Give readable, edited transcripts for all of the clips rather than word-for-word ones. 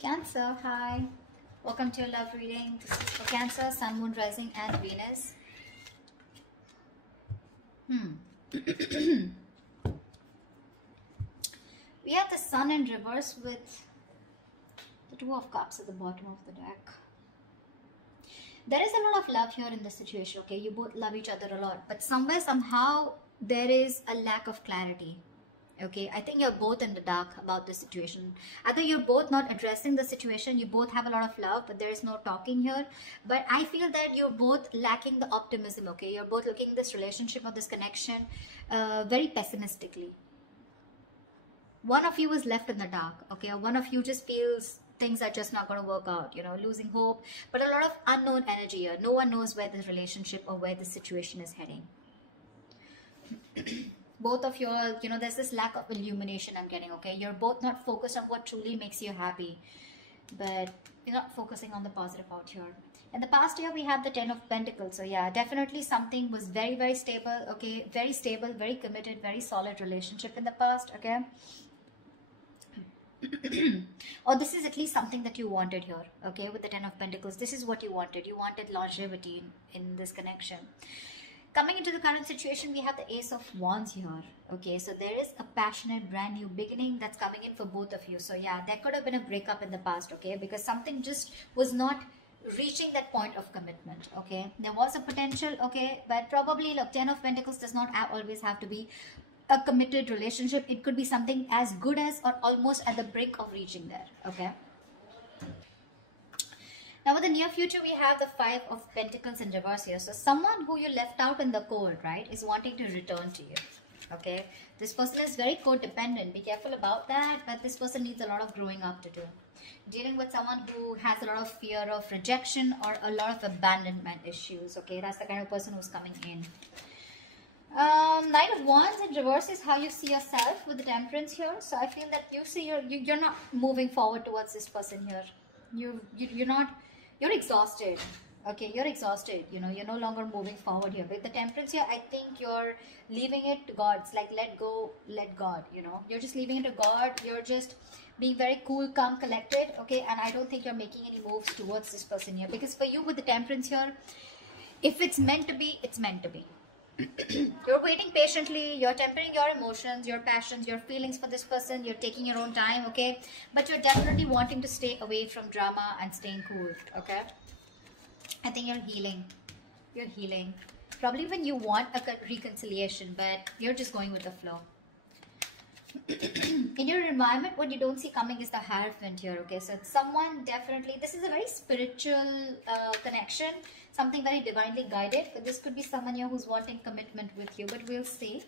Cancer, hi. Welcome to your love reading. This is for Cancer, Sun, Moon, Rising, and Venus. We have the Sun in reverse with the Two of Cups at the bottom of the deck. There is a lot of love here in this situation, okay? You both love each other a lot, but somewhere, somehow, there is a lack of clarity. Okay, I think you're both in the dark about the situation. Either you're both not addressing the situation, you both have a lot of love, but there is no talking here. But I feel that you're both lacking the optimism, okay? You're both looking at this relationship or this connection very pessimistically. One of you is left in the dark, okay? One of you just feels things are just not going to work out, you know, losing hope. But a lot of unknown energy here. No one knows where this relationship or where the situation is heading. Both of you are, you know, there's this lack of illumination I'm getting, okay? You're both not focused on what truly makes you happy, but you're not focusing on the positive out here. In the past year, we have the Ten of Pentacles. So yeah, definitely something was very, very stable, okay? Very stable, very committed, very solid relationship in the past, okay? Or this is at least something that you wanted here, okay? With the Ten of Pentacles, this is what you wanted. You wanted longevity in this connection. Coming into the current situation, we have the Ace of Wands here. Okay, so there is a passionate brand new beginning that's coming in for both of you. So yeah, there could have been a breakup in the past, okay, because something just was not reaching that point of commitment, okay. There was a potential, okay, but probably, look, Ten of Pentacles does not always have to be a committed relationship. It could be something as good as or almost at the brink of reaching there, okay. Now, in the near future, we have the Five of Pentacles in reverse here. So, someone who you left out in the cold, right, is wanting to return to you. Okay? This person is very codependent. Be careful about that. But this person needs a lot of growing up to do. Dealing with someone who has a lot of fear of rejection or a lot of abandonment issues. Okay? That's the kind of person who's coming in. Nine of Wands in reverse is how you see yourself with the Temperance here. So, I feel that you see you're not moving forward towards this person here. You're not... You're exhausted. Okay, you're exhausted. You know, you're no longer moving forward here. With the Temperance here, I think you're leaving it to God. It's like let go, let God, you know. You're just leaving it to God. You're just being very cool, calm, collected. Okay, and I don't think you're making any moves towards this person here. Because for you with the Temperance here, if it's meant to be, it's meant to be. You're waiting patiently, you're tempering your emotions, your passions, your feelings for this person, you're taking your own time, okay? But you're definitely wanting to stay away from drama and staying cool, okay? I think you're healing. You're healing. Probably when you want a reconciliation, but you're just going with the flow. In your environment, what you don't see coming is the Hierophant here, okay? So it's someone definitely, this is a very spiritual connection, something very divinely guided, but this could be someone here who's wanting commitment with you, but we'll see.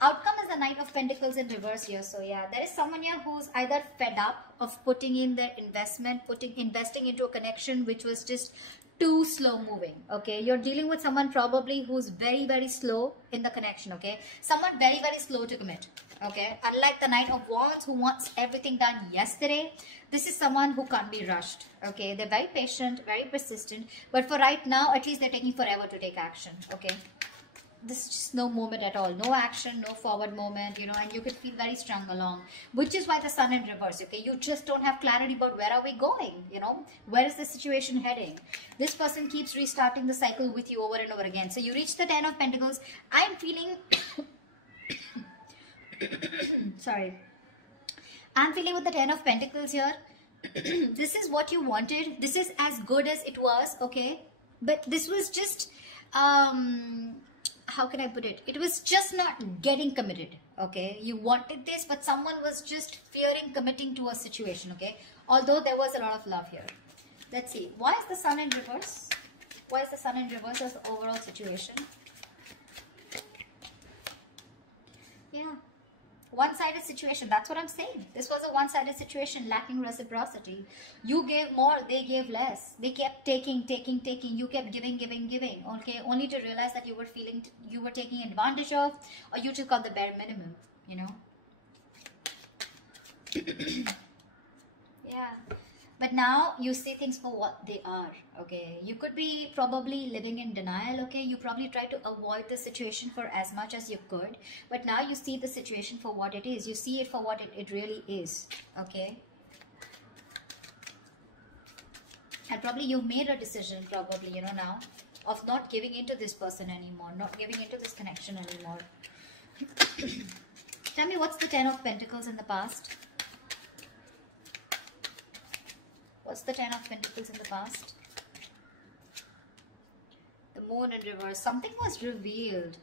Outcome is the Knight of Pentacles in reverse here. So yeah, there is someone here who's either fed up of putting in their investment, investing into a connection which was just too slow moving, okay? You're dealing with someone probably who's very, very slow in the connection, okay? Someone very, very slow to commit, okay? Unlike the Knight of Wands who wants everything done yesterday, this is someone who can't be rushed, okay? They're very patient, very persistent, but for right now, at least they're taking forever to take action, okay? This is just no movement at all, no action, no forward movement, you know, and you could feel very strung along, which is why the Sun in reverse, okay? You just don't have clarity about where are we going, you know, where is the situation heading? This person keeps restarting the cycle with you over and over again. So you reach the Ten of Pentacles. I'm feeling sorry, I'm feeling with the Ten of Pentacles here. This is what you wanted. This is as good as it was, okay? But this was just how can I put it? It was just not getting committed, okay? You wanted this, but someone was just fearing committing to a situation, okay? Although there was a lot of love here. Let's see. Why is the Sun in reverse? Why is the Sun in reverse as the overall situation? Yeah. One-sided situation. That's what I'm saying. This was a one-sided situation, lacking reciprocity. You gave more, they gave less. They kept taking. You kept giving. Okay, only to realize that you were taking advantage of, or you took on the bare minimum. You know. Yeah. But now you see things for what they are, okay? You could be probably living in denial, okay? You probably try to avoid the situation for as much as you could. But now you see the situation for what it is. You see it for what it really is, okay? And probably you made a decision, probably, you know, now, of not giving into this person anymore, not giving into this connection anymore. Tell me, what's the Ten of Pentacles in the past? What's the Ten of Pentacles in the past? The Moon in reverse. Something was revealed.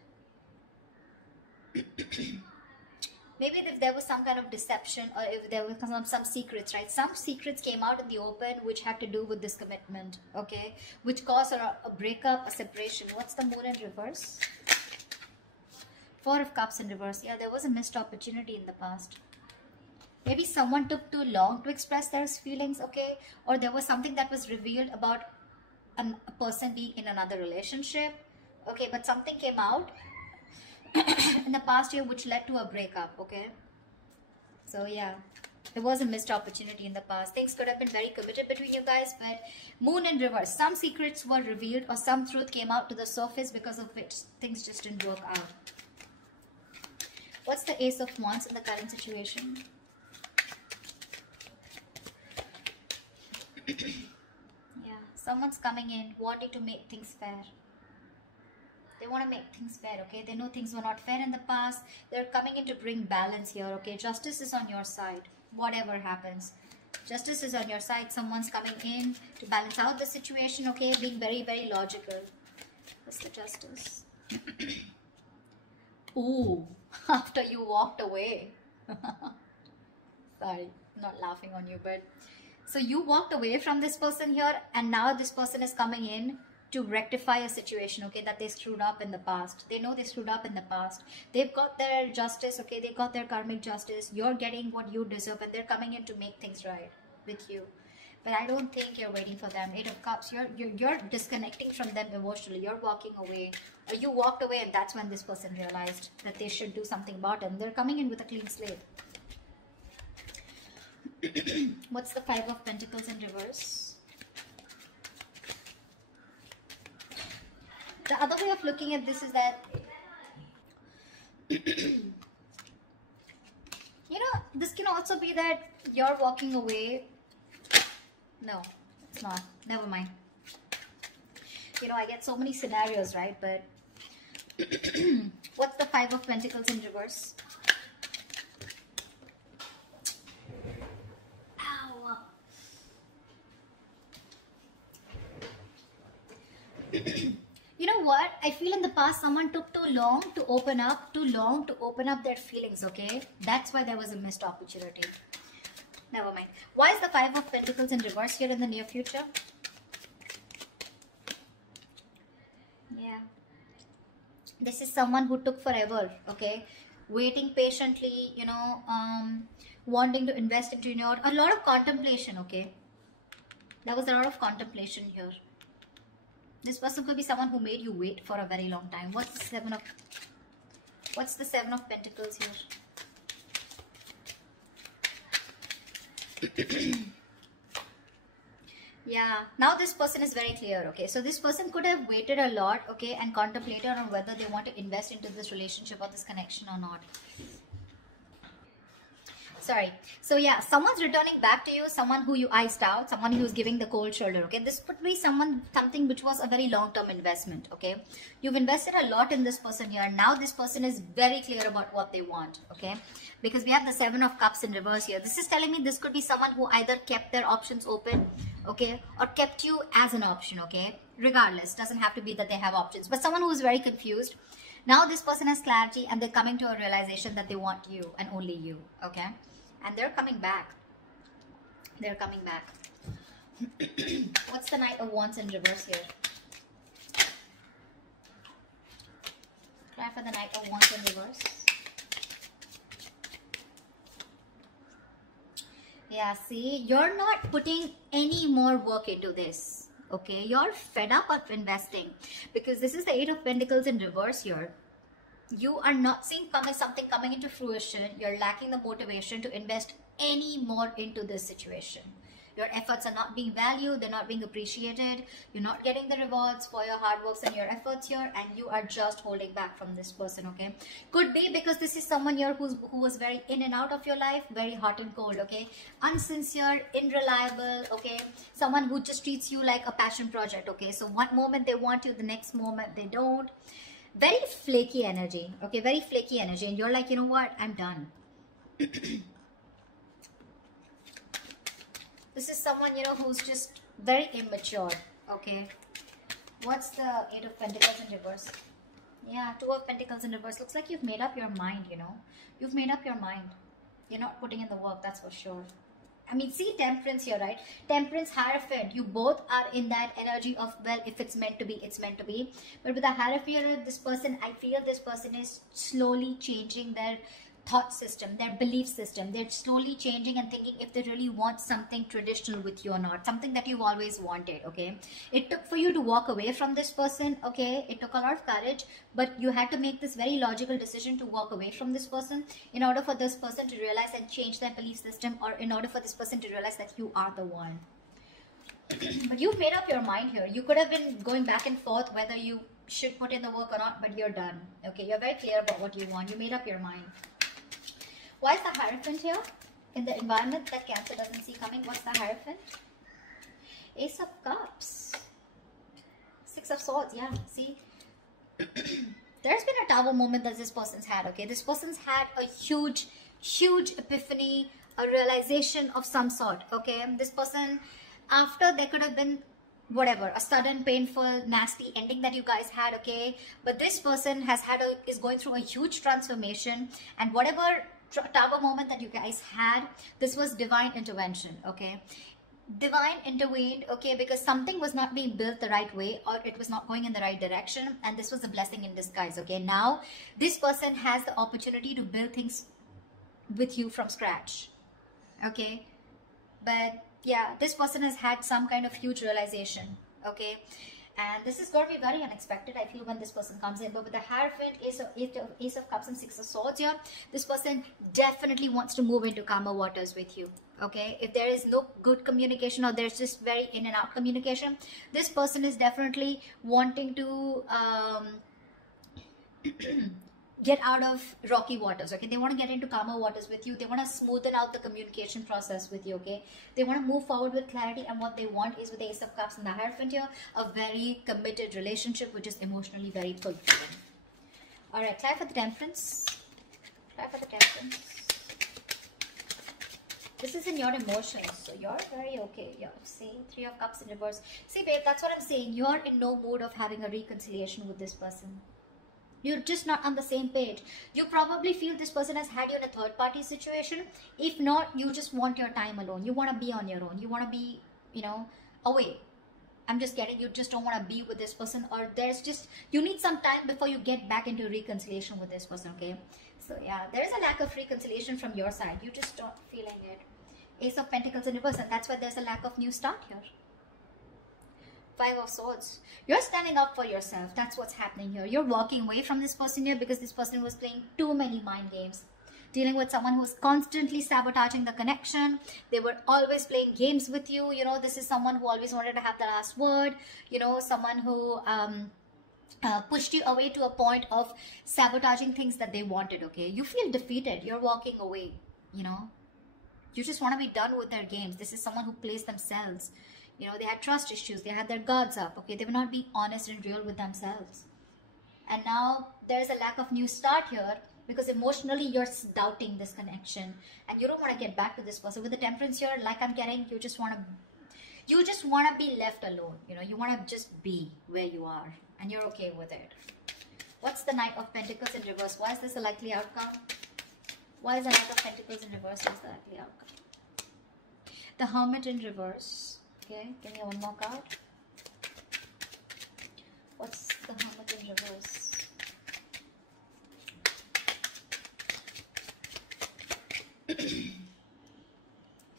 Maybe if there was some kind of deception, or if there was some secrets, right? Some secrets came out in the open which had to do with this commitment, okay? Which caused a breakup, a separation. What's the Moon in reverse? Four of Cups in reverse. Yeah, there was a missed opportunity in the past. Maybe someone took too long to express their feelings, okay? Or there was something that was revealed about a person being in another relationship, okay? But something came out in the past year which led to a breakup, okay? So yeah, there was a missed opportunity in the past. Things could have been very committed between you guys, but Moon in reverse. Some secrets were revealed or some truth came out to the surface because of which things just didn't work out. What's the Ace of Wands in the current situation? Yeah, someone's coming in wanting to make things fair. They want to make things fair, okay? They know things were not fair in the past. They're coming in to bring balance here, okay? Justice is on your side, whatever happens. Justice is on your side. Someone's coming in to balance out the situation, okay? Being very, very logical. What's the Justice? Ooh, after you walked away. Sorry, not laughing on you, but... So you walked away from this person here, and now this person is coming in to rectify a situation, okay, that they screwed up in the past. They know they screwed up in the past. They've got their justice, okay, they got their karmic justice. You're getting what you deserve, and they're coming in to make things right with you. But I don't think you're waiting for them. Eight of Cups, you're disconnecting from them emotionally. You're walking away. Or you walked away, and that's when this person realized that they should do something about it. And they're coming in with a clean slate. What's the Five of Pentacles in reverse? The other way of looking at this is that, you know, this can also be that you're walking away. No, it's not. Never mind. You know, I get so many scenarios, right? But what's the Five of Pentacles in reverse? Ow. You know what? I feel in the past someone took too long to open up their feelings, okay? That's why there was a missed opportunity. Never mind. Why is the Five of Pentacles in reverse here in the near future? Yeah. This is someone who took forever, okay? Waiting patiently, you know, wanting to invest into, you know, a lot of contemplation, okay? There was a lot of contemplation here. This person could be someone who made you wait for a very long time. What's the Seven of Pentacles here? Yeah, now this person is very clear, okay? So this person could have waited a lot, okay, and contemplated on whether they want to invest into this relationship or this connection or not. Sorry. So yeah, someone's returning back to you, someone who you iced out, someone who's giving the cold shoulder, okay? This could be something which was a very long-term investment, okay? You've invested a lot in this person here. Now this person is very clear about what they want, okay? Because we have the Seven of Cups in reverse here. This is telling me this could be someone who either kept their options open, okay? Or kept you as an option, okay? Regardless, doesn't have to be that they have options. But someone who is very confused. Now this person has clarity and they're coming to a realization that they want you and only you, okay? And they're coming back. They're coming back. What's the Knight of Wands in reverse here? Try for the Knight of Wands in reverse. Yeah, see, you're not putting any more work into this. Okay, you're fed up of investing because this is the Eight of Pentacles in reverse here. You are not seeing something coming into fruition. You're lacking the motivation to invest any more into this situation. Your efforts are not being valued, they're not being appreciated, you're not getting the rewards for your hard works and your efforts here, and you are just holding back from this person, okay? Could be because this is someone here who was very in and out of your life, very hot and cold, okay? Unsincere, unreliable, okay? Someone who just treats you like a passion project, okay? So one moment they want you, the next moment they don't. Very flaky energy, okay? Very flaky energy, and you're like, you know what, I'm done. This is someone, you know, who's just very immature, okay? What's the Eight of Pentacles in reverse? Yeah, Two of Pentacles in reverse. Looks like you've made up your mind, you know. You've made up your mind. You're not putting in the work, that's for sure. I mean, see Temperance here, right? Temperance, Hierophant. You both are in that energy of, well, if it's meant to be, it's meant to be. But with the Hierophant, this person, I feel this person is slowly changing their thought system, their belief system. They're slowly changing and thinking if they really want something traditional with you or not, something that you've always wanted, okay? It took for you to walk away from this person, okay? It took a lot of courage, but you had to make this very logical decision to walk away from this person in order for this person to realize and change their belief system, or in order for this person to realize that you are the one. But you've made up your mind here. You could have been going back and forth whether you should put in the work or not, but you're done, okay? You're very clear about what you want. You made up your mind. Why is the Hierophant here? In the environment that Cancer doesn't see coming, what's the Hierophant? Ace of Cups. Six of Swords, yeah, see? There's been a Tower moment that this person's had, okay? This person's had a huge epiphany, a realization of some sort, okay? This person, after there could have been whatever, a sudden, painful, nasty ending that you guys had, okay? But this person is going through a huge transformation, and whatever Tower moment that you guys had, this was divine intervention, okay? Divine intervened, okay, because something was not being built the right way, or it was not going in the right direction, and this was a blessing in disguise, okay? Now this person has the opportunity to build things with you from scratch, okay? But yeah, this person has had some kind of huge realization, okay? And this is going to be very unexpected, I feel, when this person comes in. But with the Hierophant, Ace of Cups and Six of Swords here, this person definitely wants to move into calmer waters with you, okay? If there is no good communication, or there's just very in and out communication, this person is definitely wanting to get out of rocky waters, okay? They want to get into calmer waters with you. They want to smoothen out the communication process with you, okay? They want to move forward with clarity, and what they want is, with the Ace of Cups and the Hierophant here, a very committed relationship which is emotionally very fulfilling. All right, try for the Temperance. Try for the Temperance. This is in your emotions, so you're very okay. Yeah, see, Three of Cups in reverse. See, babe, that's what I'm saying. You're in no mood of having a reconciliation with this person. You're just not on the same page. You probably feel this person has had you in a third party situation. If not, you just want your time alone. You want to be on your own. You want to be, you know, away. I'm just getting, you just don't want to be with this person, or there's just, you need some time before you get back into reconciliation with this person, okay? So yeah, there is a lack of reconciliation from your side. You just not feeling it. Ace of Pentacles in reverse, and that's why there's a lack of new start here. Five of Swords. You're standing up for yourself. That's what's happening here. You're walking away from this person here because this person was playing too many mind games. Dealing with someone who's constantly sabotaging the connection. They were always playing games with you. You know, this is someone who always wanted to have the last word. You know, someone who pushed you away to a point of sabotaging things that they wanted, okay? You feel defeated. You're walking away, you know. You just want to be done with their games. This is someone who plays themselves. You know, they had trust issues. They had their guards up, okay? They were not being honest and real with themselves. And now there's a lack of new start here because emotionally you're doubting this connection. And you don't want to get back to this person. With the Temperance here, like I'm getting, you just want to be left alone. You know, you want to just be where you are. And you're okay with it. What's the Knight of Pentacles in reverse? Why is this a likely outcome? Why is the Knight of Pentacles in reverse is the likely outcome? The Hermit in reverse. Okay, give me one more card. What's the Hermit in reverse?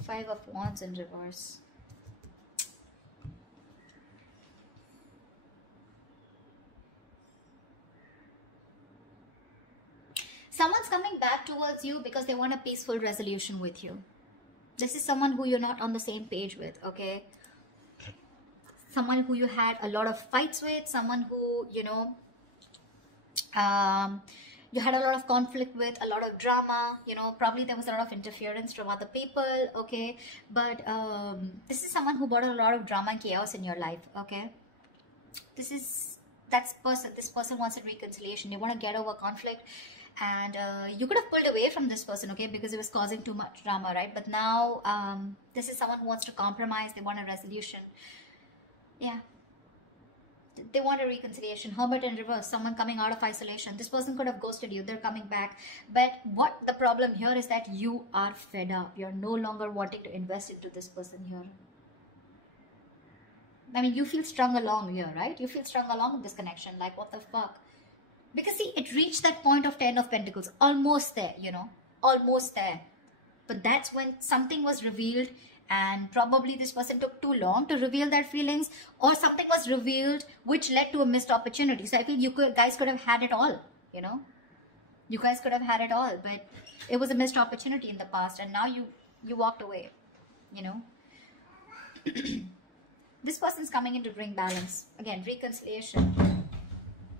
Five of Wands in reverse. Someone's coming back towards you because they want a peaceful resolution with you. This is someone who you're not on the same page with, okay? Someone who you had a lot of fights with, someone who, you know, you had a lot of conflict with, a lot of drama, you know, probably there was a lot of interference from other people, okay? But this is someone who brought a lot of drama and chaos in your life, okay? This person wants a reconciliation. You want to get over conflict, and you could have pulled away from this person, okay, because it was causing too much drama, right? But now this is someone who wants to compromise. They want a resolution. Yeah, they want a reconciliation. Hermit in reverse, someone coming out of isolation. This person could have ghosted you. They're coming back. But what the problem here is that you are fed up. You're no longer wanting to invest into this person here. I mean, you feel strung along here, right? You feel strung along with this connection. Like, what the fuck? Because see, it reached that point of 10 of Pentacles. Almost there, you know. Almost there. But that's when something was revealed, and probably this person took too long to reveal their feelings, or something was revealed which led to a missed opportunity. So I feel you guys could have had it all, you know. You guys could have had it all, but it was a missed opportunity in the past, and now you walked away, you know. This person's coming in to bring balance. Again, reconciliation.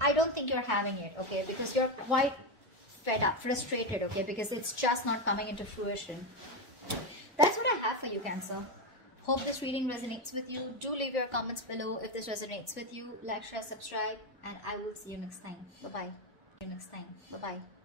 I don't think you're having it, okay? Because you're quite fed up, frustrated, okay? Because it's just not coming into fruition. That's what I have for you, Cancer. Hope this reading resonates with you. Do leave your comments below if this resonates with you. Like, share, subscribe, and I will see you next time. Bye-bye. See you next time. Bye-bye.